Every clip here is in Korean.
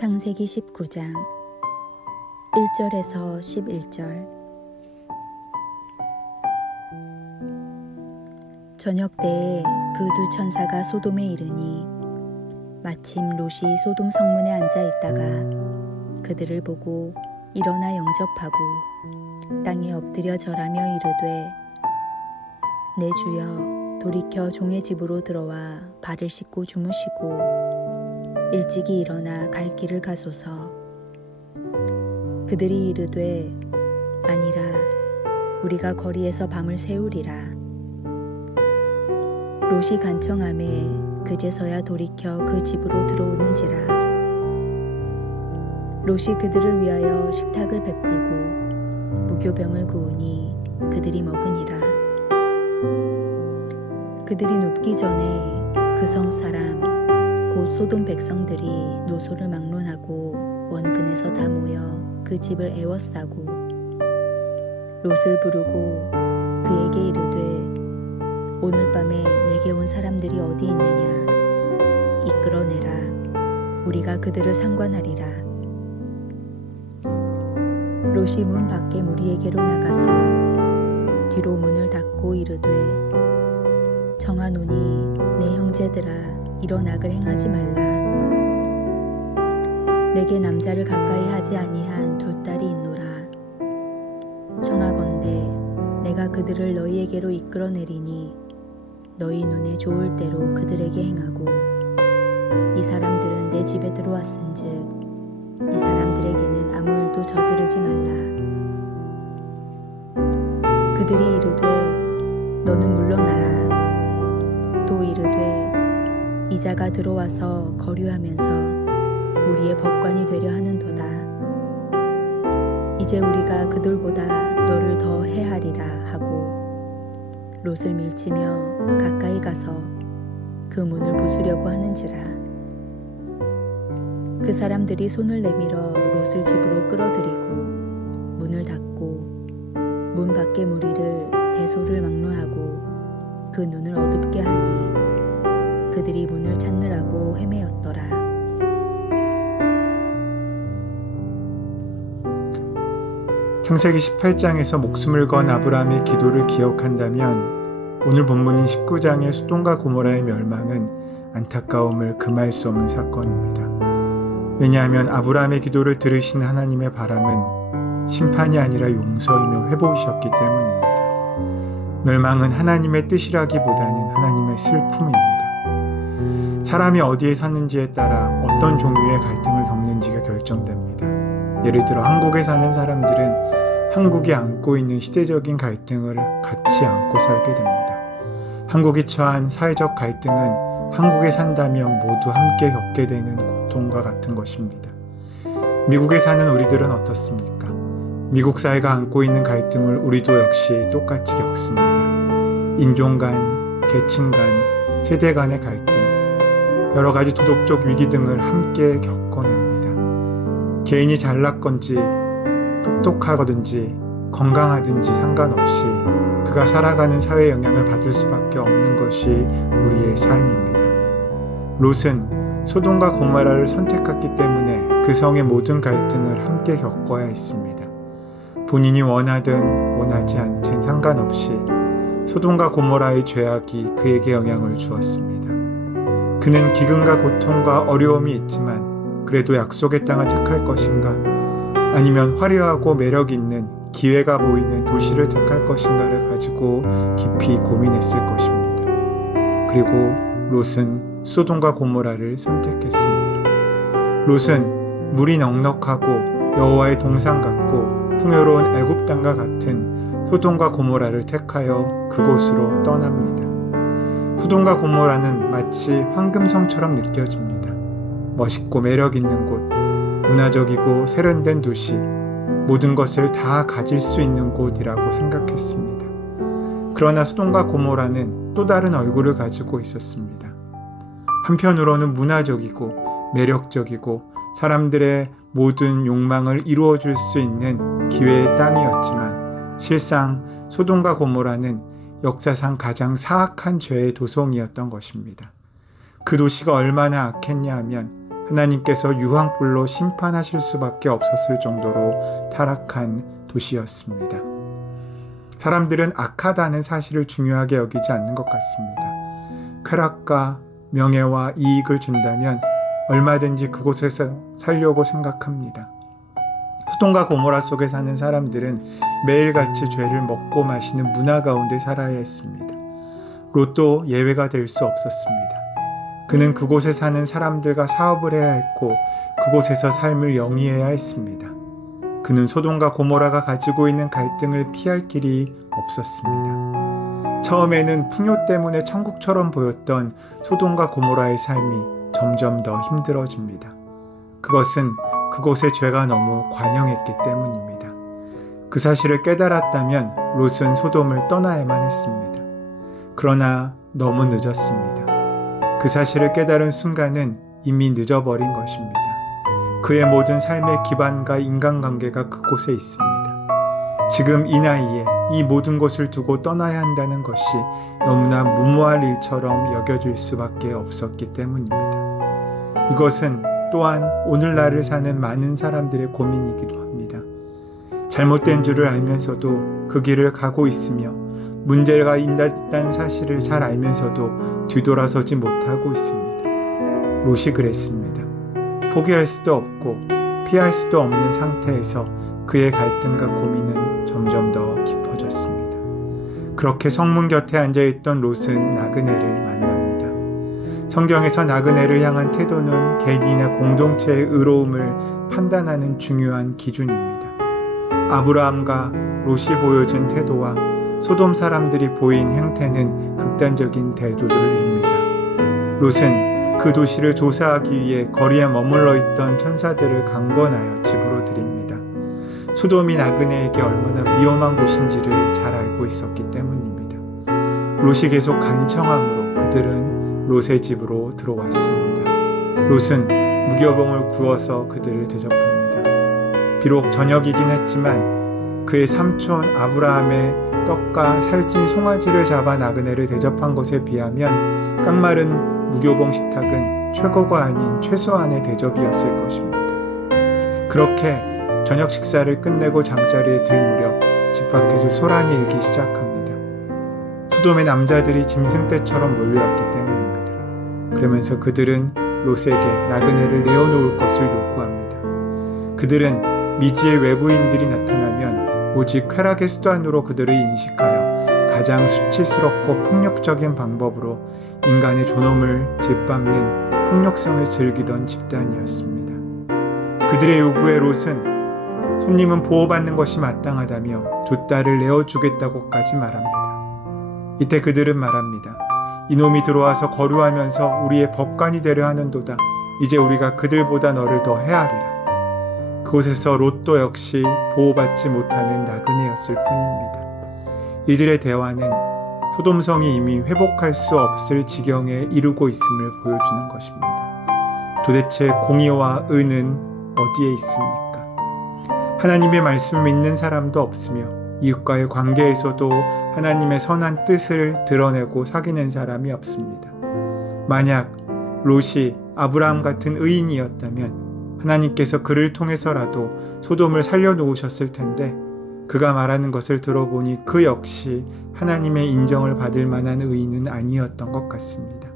창세기 19장 1절에서 11절. 저녁 때에 그 두 천사가 소돔에 이르니 마침 롯이 소돔 성문에 앉아 있다가 그들을 보고 일어나 영접하고 땅에 엎드려 절하며 이르되, 내 주여, 돌이켜 종의 집으로 들어와 발을 씻고 주무시고 일찍이 일어나 갈 길을 가소서. 그들이 이르되, 아니라 우리가 거리에서 밤을 새우리라. 롯이 간청하매 그제서야 돌이켜 그 집으로 들어오는지라. 롯이 그들을 위하여 식탁을 베풀고 무교병을 구우니 그들이 먹으니라. 그들이 눕기 전에 그 성 사람 곧 소돔 백성들이 노소를 막론하고 원근에서 다 모여 그 집을 애워싸고 롯을 부르고 그에게 이르되, 오늘 밤에 내게 온 사람들이 어디 있느냐? 이끌어내라. 우리가 그들을 상관하리라. 롯이 문 밖에 무리에게로 나가서 뒤로 문을 닫고 이르되, 청하노니 내 형제들아, 이런 악을 행하지 말라. 내게 남자를 가까이 하지 아니한 두 딸이 있노라. 청하건대 내가 그들을 너희에게로 이끌어내리니 너희 눈에 좋을 대로 그들에게 행하고, 이 사람들은 내 집에 들어왔은즉 이 사람들에게는 아무 일도 저지르지 말라. 그들이 이르되, 너는 물러나라. 또 이르되, 이자가 들어와서 거류하면서 우리의 법관이 되려 하는도다. 이제 우리가 그들보다 너를 더 해하리라 하고 롯을 밀치며 가까이 가서 그 문을 부수려고 하는지라. 그 사람들이 손을 내밀어 롯을 집으로 끌어들이고 문을 닫고 문 밖의 무리를 대소를 막론하고 그 눈을 어둡게 하니 그들이 문을 찾느라고 헤매었더라. 창세기 18장에서 목숨을 건 아브라함의 기도를 기억한다면 오늘 본문인 19장의 소돔과 고모라의 멸망은 안타까움을 금할 수 없는 사건입니다. 왜냐하면 아브라함의 기도를 들으신 하나님의 바람은 심판이 아니라 용서이며 회복이셨기 때문입니다. 멸망은 하나님의 뜻이라기보다는 하나님의 슬픔입니다. 사람이 어디에 사는지에 따라 어떤 종류의 갈등을 겪는지가 결정됩니다. 예를 들어 한국에 사는 사람들은 한국이 안고 있는 시대적인 갈등을 같이 안고 살게 됩니다. 한국이 처한 사회적 갈등은 한국에 산다면 모두 함께 겪게 되는 고통과 같은 것입니다. 미국에 사는 우리들은 어떻습니까? 미국 사회가 안고 있는 갈등을 우리도 역시 똑같이 겪습니다. 인종 간, 계층 간, 세대 간의 갈등, 여러 가지 도덕적 위기 등을 함께 겪어냅니다. 개인이 잘났건지 똑똑하거든지 건강하든지 상관없이 그가 살아가는 사회의 영향을 받을 수밖에 없는 것이 우리의 삶입니다. 롯은 소돔과 고모라를 선택했기 때문에 그 성의 모든 갈등을 함께 겪어야 했습니다. 본인이 원하든 원하지 않든 상관없이 소돔과 고모라의 죄악이 그에게 영향을 주었습니다. 그는 기근과 고통과 어려움이 있지만 그래도 약속의 땅을 택할 것인가, 아니면 화려하고 매력 있는 기회가 보이는 도시를 택할 것인가를 가지고 깊이 고민했을 것입니다. 그리고 롯은 소돔과 고모라를 선택했습니다. 롯은 물이 넉넉하고 여호와의 동산 같고 풍요로운 애굽 땅과 같은 소돔과 고모라를 택하여 그곳으로 떠납니다. 소돔과 고모라는 마치 황금성처럼 느껴집니다. 멋있고 매력 있는 곳, 문화적이고 세련된 도시, 모든 것을 다 가질 수 있는 곳이라고 생각했습니다. 그러나 소돔과 고모라는 또 다른 얼굴을 가지고 있었습니다. 한편으로는 문화적이고 매력적이고 사람들의 모든 욕망을 이루어줄 수 있는 기회의 땅이었지만 실상 소돔과 고모라는 역사상 가장 사악한 죄의 도성이었던 것입니다. 그 도시가 얼마나 악했냐 하면 하나님께서 유황불로 심판하실 수밖에 없었을 정도로 타락한 도시였습니다. 사람들은 악하다는 사실을 중요하게 여기지 않는 것 같습니다. 쾌락과 명예와 이익을 준다면 얼마든지 그곳에서 살려고 생각합니다. 소돔과 고모라 속에 사는 사람들은 매일같이 죄를 먹고 마시는 문화 가운데 살아야 했습니다. 롯도 예외가 될 수 없었습니다. 그는 그곳에 사는 사람들과 사업을 해야 했고 그곳에서 삶을 영위해야 했습니다. 그는 소돔과 고모라가 가지고 있는 갈등을 피할 길이 없었습니다. 처음에는 풍요 때문에 천국처럼 보였던 소돔과 고모라의 삶이 점점 더 힘들어집니다. 그것은 그곳의 죄가 너무 관영했기 때문입니다. 그 사실을 깨달았다면 롯은 소돔을 떠나야만 했습니다. 그러나 너무 늦었습니다. 그 사실을 깨달은 순간은 이미 늦어버린 것입니다. 그의 모든 삶의 기반과 인간관계가 그곳에 있습니다. 지금 이 나이에 이 모든 것을 두고 떠나야 한다는 것이 너무나 무모할 일처럼 여겨질 수밖에 없었기 때문입니다. 이것은 또한 오늘날을 사는 많은 사람들의 고민이기도 합니다. 잘못된 줄을 알면서도 그 길을 가고 있으며 문제가 있다는 사실을 잘 알면서도 뒤돌아서지 못하고 있습니다. 롯이 그랬습니다. 포기할 수도 없고 피할 수도 없는 상태에서 그의 갈등과 고민은 점점 더 깊어졌습니다. 그렇게 성문 곁에 앉아있던 롯은 나그네를 만납니다. 성경에서 나그네를 향한 태도는 개인이나 공동체의 의로움을 판단하는 중요한 기준입니다. 아브라함과 롯이 보여준 태도와 소돔 사람들이 보인 행태는 극단적인 대조를 이룹니다. 롯은 그 도시를 조사하기 위해 거리에 머물러 있던 천사들을 강권하여 집으로 들입니다. 소돔이 나그네에게 얼마나 위험한 곳인지를 잘 알고 있었기 때문입니다. 롯이 계속 간청함으로 그들은 롯의 집으로 들어왔습니다. 롯은 무교봉을 구워서 그들을 대접합니다. 비록 저녁이긴 했지만 그의 삼촌 아브라함의 떡과 살찐 송아지를 잡아 나그네를 대접한 것에 비하면 깡마른 무교봉 식탁은 최고가 아닌 최소한의 대접이었을 것입니다. 그렇게 저녁 식사를 끝내고 잠자리에 들 무렵 집 밖에서 소란이 일기 시작합니다. 소돔의 남자들이 짐승떼처럼 몰려왔기 때문입니다. 그러면서 그들은 롯에게 나그네를 내어놓을 것을 요구합니다. 그들은 미지의 외부인들이 나타나면 오직 쾌락의 수단으로 그들을 인식하여 가장 수치스럽고 폭력적인 방법으로 인간의 존엄을 짓밟는 폭력성을 즐기던 집단이었습니다. 그들의 요구에 롯은 손님은 보호받는 것이 마땅하다며 두 딸을 내어주겠다고까지 말합니다. 이때 그들은 말합니다. 이놈이 들어와서 거류하면서 우리의 법관이 되려 하는도다. 이제 우리가 그들보다 너를 더 헤아리라. 그곳에서 롯도 역시 보호받지 못하는 나그네였을 뿐입니다. 이들의 대화는 소돔성이 이미 회복할 수 없을 지경에 이르고 있음을 보여주는 것입니다. 도대체 공의와 의는 어디에 있습니까? 하나님의 말씀을 믿는 사람도 없으며 이웃과의 관계에서도 하나님의 선한 뜻을 드러내고 사귀는 사람이 없습니다. 만약 롯이 아브라함 같은 의인이었다면 하나님께서 그를 통해서라도 소돔을 살려놓으셨을 텐데 그가 말하는 것을 들어보니 그 역시 하나님의 인정을 받을 만한 의인은 아니었던 것 같습니다.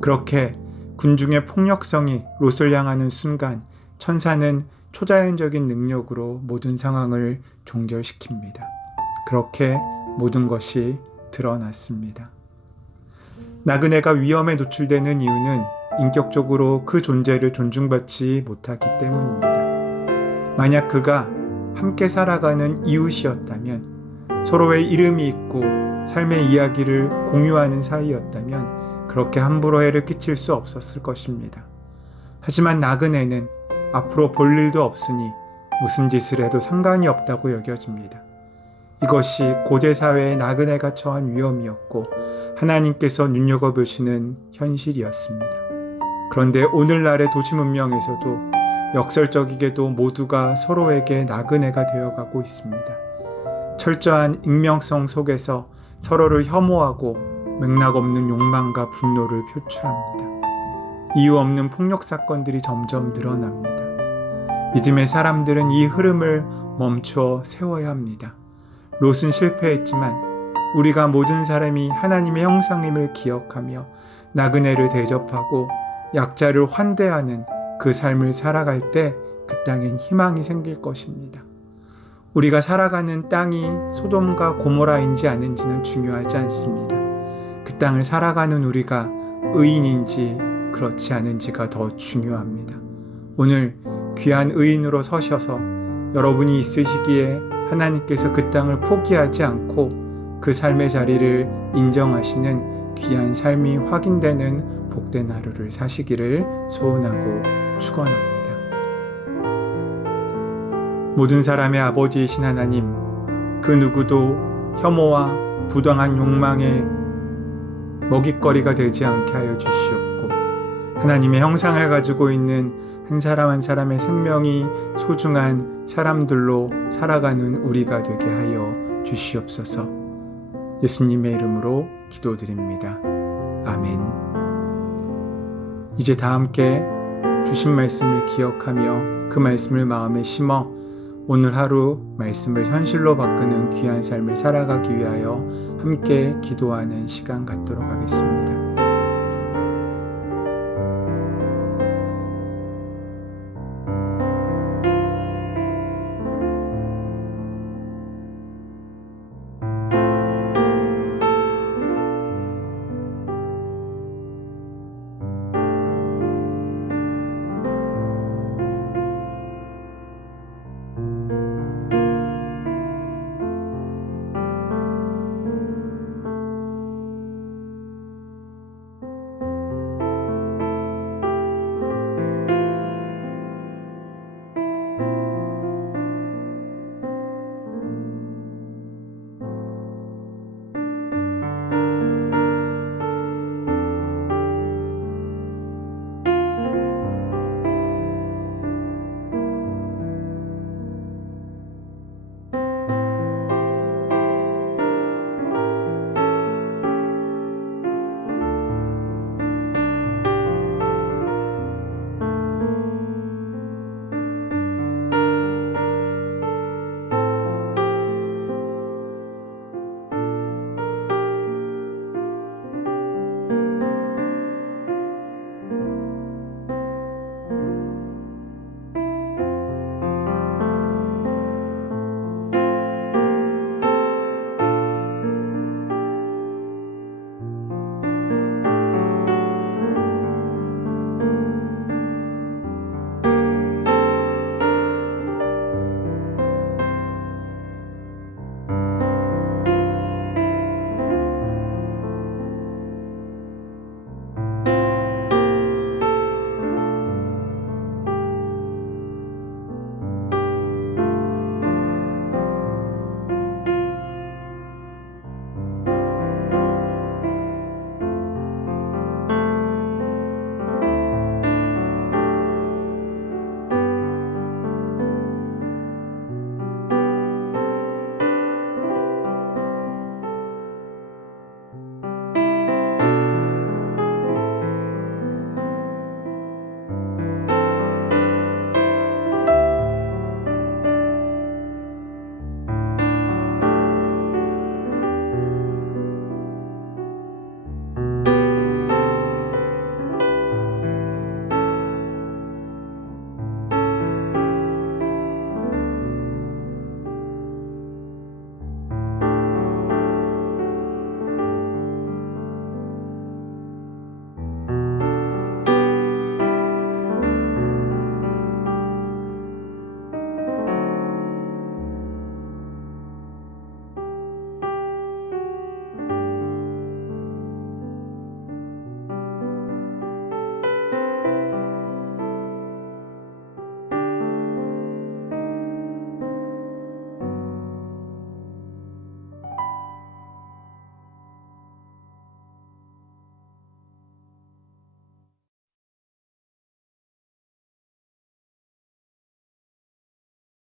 그렇게 군중의 폭력성이 롯을 향하는 순간 천사는 초자연적인 능력으로 모든 상황을 종결시킵니다. 그렇게 모든 것이 드러났습니다. 나그네가 위험에 노출되는 이유는 인격적으로 그 존재를 존중받지 못하기 때문입니다. 만약 그가 함께 살아가는 이웃이었다면, 서로의 이름이 있고 삶의 이야기를 공유하는 사이였다면 그렇게 함부로 해를 끼칠 수 없었을 것입니다. 하지만 나그네는 앞으로 볼 일도 없으니 무슨 짓을 해도 상관이 없다고 여겨집니다. 이것이 고대 사회의 나그네가 처한 위험이었고 하나님께서 눈여겨보시는 현실이었습니다. 그런데 오늘날의 도시 문명에서도 역설적이게도 모두가 서로에게 나그네가 되어가고 있습니다. 철저한 익명성 속에서 서로를 혐오하고 맥락 없는 욕망과 분노를 표출합니다. 이유 없는 폭력 사건들이 점점 늘어납니다. 믿음의 사람들은 이 흐름을 멈추어 세워야 합니다. 롯은 실패했지만 우리가 모든 사람이 하나님의 형상임을 기억하며 나그네를 대접하고 약자를 환대하는 그 삶을 살아갈 때 그 땅엔 희망이 생길 것입니다. 우리가 살아가는 땅이 소돔과 고모라인지 아닌지는 중요하지 않습니다. 그 땅을 살아가는 우리가 의인인지 그렇지 않은지가 더 중요합니다. 오늘 귀한 의인으로 서셔서 여러분이 있으시기에 하나님께서 그 땅을 포기하지 않고 그 삶의 자리를 인정하시는 귀한 삶이 확인되는 복된 하루를 사시기를 소원하고 축원합니다. 모든 사람의 아버지이신 하나님, 그 누구도 혐오와 부당한 욕망에 먹잇거리가 되지 않게 하여 주시옵고, 하나님의 형상을 가지고 있는 한 사람 한 사람의 생명이 소중한 사람들로 살아가는 우리가 되게 하여 주시옵소서. 예수님의 이름으로 기도드립니다. 아멘. 이제 다 함께 주신 말씀을 기억하며 그 말씀을 마음에 심어 오늘 하루 말씀을 현실로 바꾸는 귀한 삶을 살아가기 위하여 함께 기도하는 시간 갖도록 하겠습니다.